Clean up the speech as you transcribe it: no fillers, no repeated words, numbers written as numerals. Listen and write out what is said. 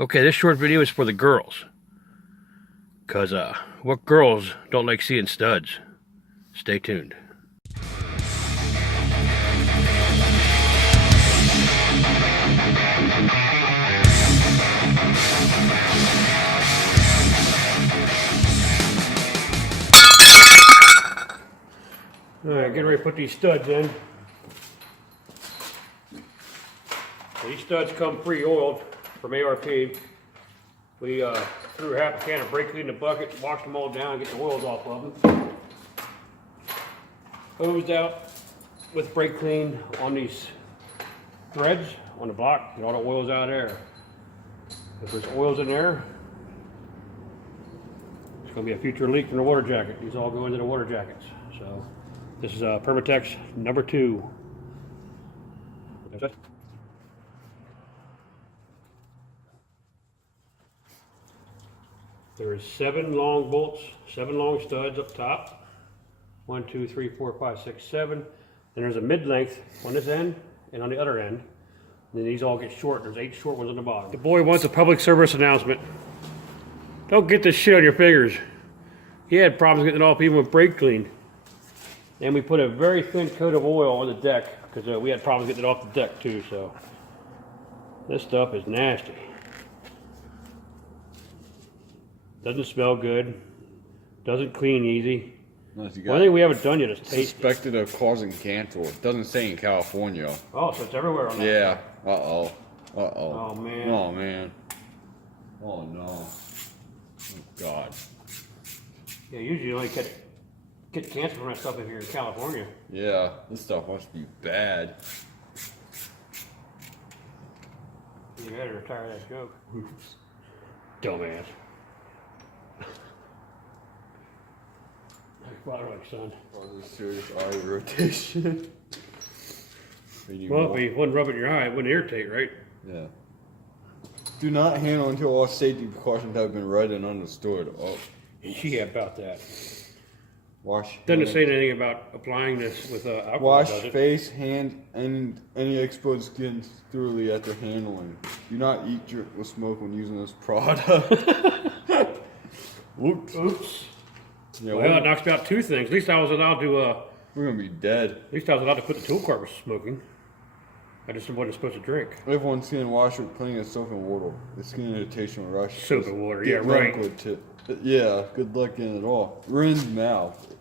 Okay, this short video is for the girls. Because, what girls don't like seeing studs? Stay tuned. Alright, getting ready to put these studs in. These studs come pre-oiled from ARP. We threw half a can of brake clean in the bucket, washed them all down, get the oils off of them. Hosed out with brake clean on these threads on the block, get all the oils out of there. If there's oils in there, it's going to be a future leak from the water jacket. These all go into the water jackets. So this is Permatex number 2. There is 7 long bolts, 7 long studs up top. 1, 2, 3, 4, 5, 6, 7. And there's a mid-length on this end and on the other end. And then these all get short. There's 8 short ones on the bottom. The boy wants a public service announcement. Don't get this shit on your fingers. He had problems getting it off even with brake clean. And we put a very thin coat of oil on the deck because we had problems getting it off the deck too. So this stuff is nasty. Doesn't smell good. Doesn't clean easy. One thing we haven't done yet is taste. Suspected of causing cancer. It doesn't say in California. Oh, so it's everywhere on that. Yeah. Uh-oh. Uh-oh. Oh, man. Oh, man. Oh, no. Oh, God. Yeah, usually you only get cancer from that stuff if you're in California. Yeah, this stuff must be bad. You better retire that joke. Oops. Dumbass. Like son. Oh, this serious eye rotation. Well, if you wouldn't rub it in your eye, it wouldn't irritate, right? Yeah. Do not handle until all safety precautions have been read and understood. Oh. Yeah, about that. Wash. Doesn't say anything about applying this with alcohol. Wash face, hand, and any exposed skin thoroughly after handling. Do not eat, drink, or smoke when using this product. Oops. Oops. Yeah, well, it knocks me out 2 things. At least I was allowed to. We're gonna be dead. At least I was allowed to quit the tool cart was smoking. I just wasn't supposed to drink. Everyone's skin wash with plenty of soap and water. The skin irritation will rush. Soap and water, yeah, right. Yeah, good luck getting it all. Rinse mouth.